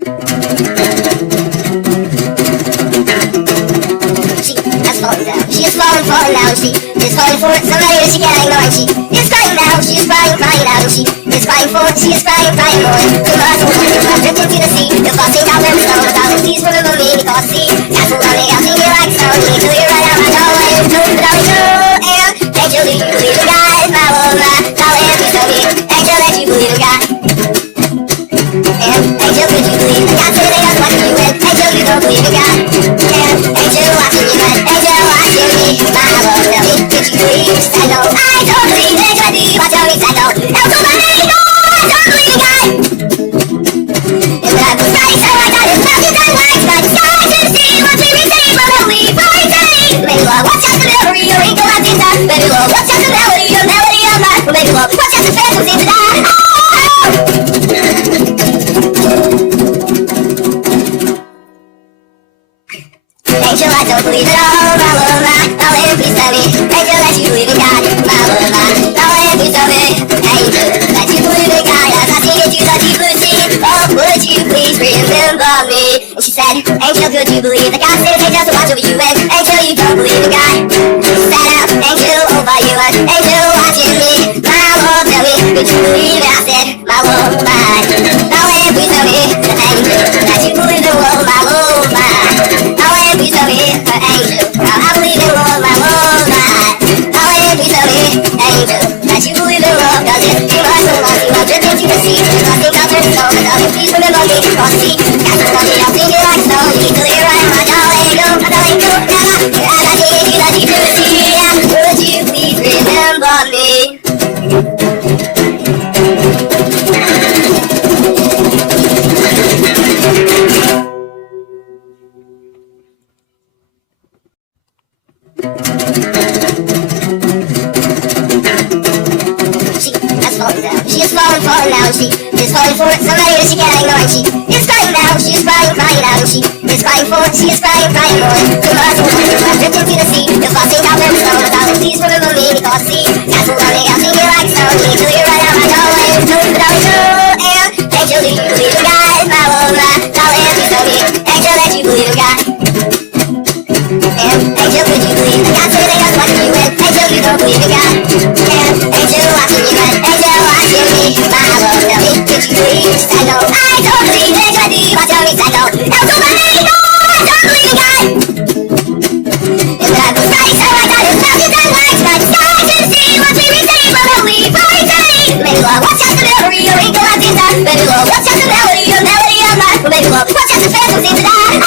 She is falling, falling now. She is falling for somebody that she can't ignore. She is crying now. She is crying, crying out. She is crying for. She is crying, crying more. Too much, drifting to the sea. The flossing down there, stone. Darling, please remember me because see, castle on me. I'll sing you like stone. Till you're right out my doorway. No, but I'll be true. And angel, do you believe in God? My woman, darling, please tell me, angel, that you believe in God. And angel, could you believe in God? Today I'm watching you and angel, you don't believe in God. And angel, watching you and angel, watching me. My love, tell me, could you believe? I know I don't believe in God. Watch out, I know. Now somebody know I don't believe in God. And when I was right, so I got his mountains and lights, but sky to see what we receive from Holy Friday. Maybe Lord, watch out the memory, your ego has been done. Maybe Lord, watch out the melody of mine. Maybe Lord, watch out the phantom seems to die. Angel, I don't believe it all, my love, darling, please tell me. Angel, that you believe in God, my love, darling, please tell me. Angel, that you believe in God, as I sing into the deep blue sea. Oh, would you please remember me? And she said, Angel, could you believe that God sent his angel to watch over you? And Angel, you don't believe in God. Sat out, Angel, over you, and Angel watching me. My love, tell me, could you believe it? I said, my love, darling, please tell me. Angel, that you believe in love, my love, please tell me, angel. Now I believe in love, my love, darling, please tell me, angel, that you believe in love. Does it feel like so long? You are drifting to the sea. I think I'll turn slow, but darling, please remember me. Cross the sea, castle on me, I'll sing you like snow. You need to live right, my darling, go, never. As I sing into the deep blue sea, would you please remember me? She is falling, falling now. She is falling for somebody that she can't ignore. She is crying now. She is crying, crying out. She is crying for. She is crying, crying more. Too much, drifting to the sea. The flossing down there, stone. Darling, please remember me because see, castle on me. I'll sing you like stone. Till you're right out my doorway. No, but I'll be true. And angel, do you believe in God? My love, darling, please tell me, angel, that you believe in God. And angel, could you believe in God? Today I'm watching you and angel, you don't believe in God. And angel, watching you and angel, watching me. My love, tell me, could you believe? I know I don't believe in God. Watch out, I know. Now somebody know I don't believe in God. And when I was right, so I got his mountains and lights, but sky to see what we receive from Holy Friday. Maybe Lord, watch out the memory, your ego has been done. Maybe Lord, watch out the melody of mine. Maybe Lord, watch out the phantom seems to die.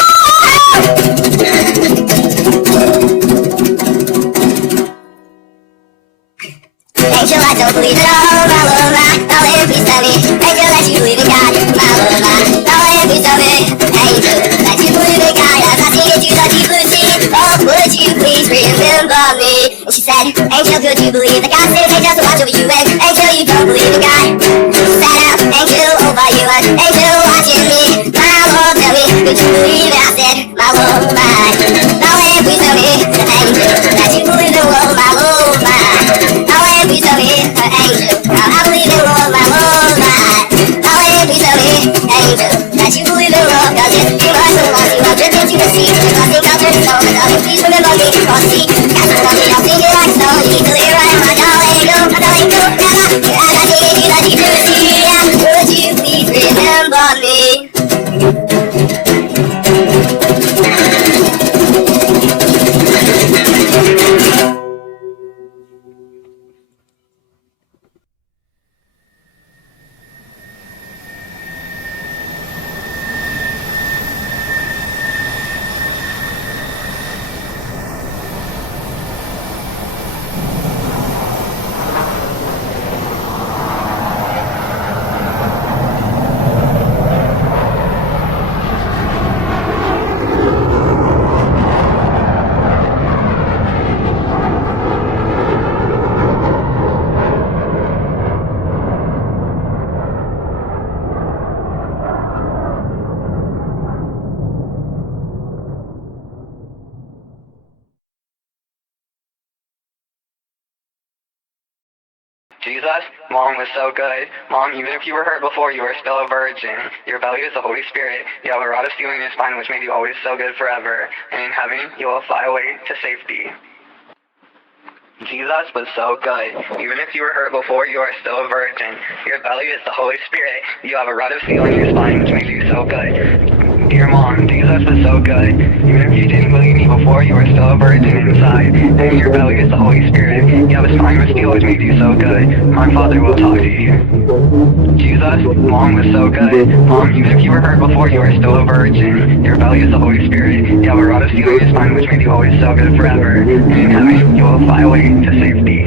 Angel, I don't believe it all, my love, darling, please tell me. Angel, that you believe in God, my love, darling, please tell me. Angel, that you believe in God, as I sing into the deep blue sea. Oh, would you please remember me? And she said, Angel, could you believe that God sent his angel to watch over you? And Angel, you don't believe in God. Sat out, Angel, over you, and Angel watching me. My love, tell me, could you believe it? I said, my love, darling, please tell me. Angel, that you believe in love, my love, please tell me, angel. Now I believe in love, my love, darling, please tell me, angel, that you believe in love. Does it feel like so long? You are drifting to the sea. I think I'll turn slow, but darling, please remember me. Cross the sea, castle on me, I'll sing you like snow. You need to live right, my darling, go, never. As I sing into the deep blue sea, would you please remember me? Jesus Mom was so good. Mom, even if you were hurt before, you were still a virgin. Your belly is the Holy Spirit. You have a rod of steel in your spine, which made you always so good forever. And in heaven, you will fly away to safety. Jesus was so good. Even if you were hurt before, you are still a virgin. Your belly is the Holy Spirit. You have a rod of steel in your spine, which makes you so good. Dear Mom, Jesus was so good. Even if you didn't believe me before, you are still a virgin inside. And your belly is the Holy Spirit. You have a spine of steel, which made you so good. My Father will talk to you. Jesus, Mom was so good. Mom, even if you were hurt before, you are still a virgin. Your belly is the Holy Spirit. You have a rod of steel in your spine, which made you always so good forever. And in heaven, you will fly away to safety.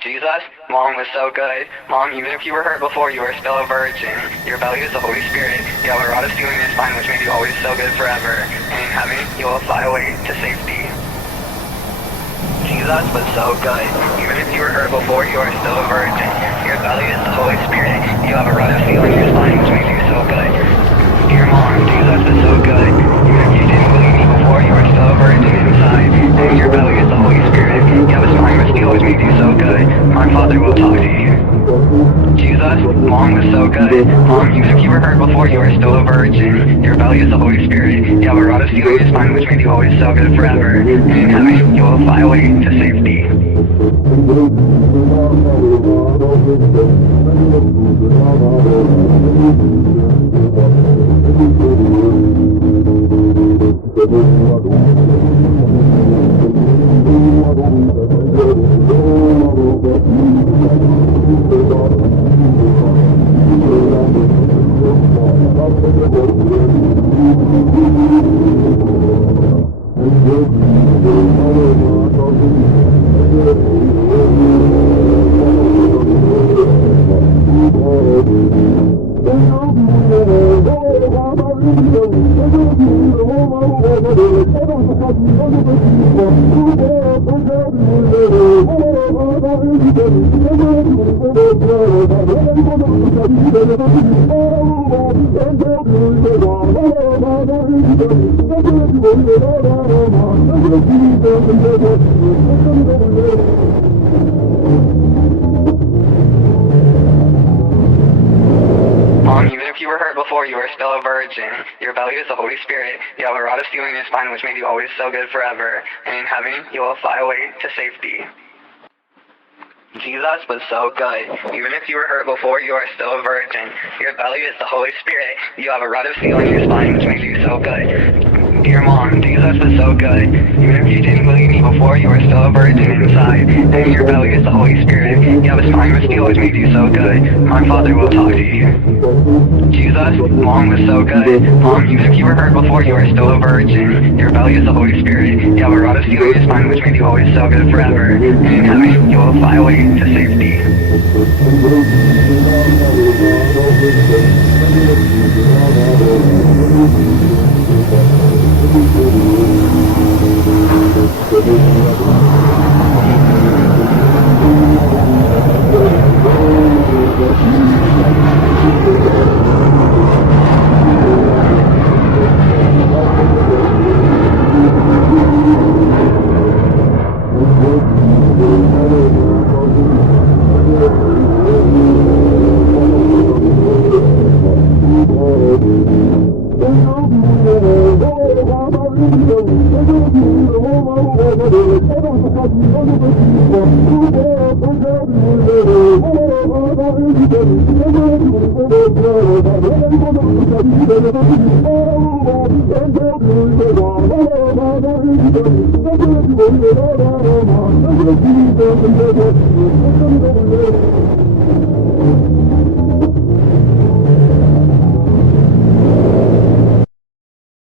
Jesus, Mom was so good. Mom, even if you were hurt before, you are still a virgin. Your belly is the Holy Spirit. You have a rod of steel in your spine, which made you always so good forever. And in heaven, you will fly away to safety. Jesus was so good. Even if you were hurt before, you are still a virgin. Your belly is the Holy Spirit. You have a rod of steel in your spine, which makes you so good. Dear Mom, Jesus was so good. Even if you didn't believe me before, you are still a virgin inside. And your belly is the Holy Spirit. You have a spine of steel, which makes you so good. My Father will talk to you. Jesus, Mom was so good. Mom, even if you were hurt before, you are still a virgin. Your belly is the Holy Spirit. You have a rod of steel in your spine, which made you always so good forever. And in heaven, you will fly away to safety. Mom, even if you were hurt before, you are still a virgin. Your belly is the Holy Spirit. You have a rod of steel in your spine, which made you always so good forever. And in heaven, you will fly away to safety. Jesus was so good. Even if you were hurt before, you are still a virgin. Your belly is the Holy Spirit. You have a rod of steel in your spine, which makes you so good. Dear Mom, Jesus was so good. Even if you didn't believe me before, you are still a virgin inside. And your belly is the Holy Spirit. You have a spine of steel, which makes you so good. My Father will talk to you. Jesus, Mom was so good. Mom, even if you were hurt before, you are still a virgin. Your belly is the Holy Spirit. You have a rod of steel in your spine, which made you always so good forever. And in heaven, you will fly away to safety.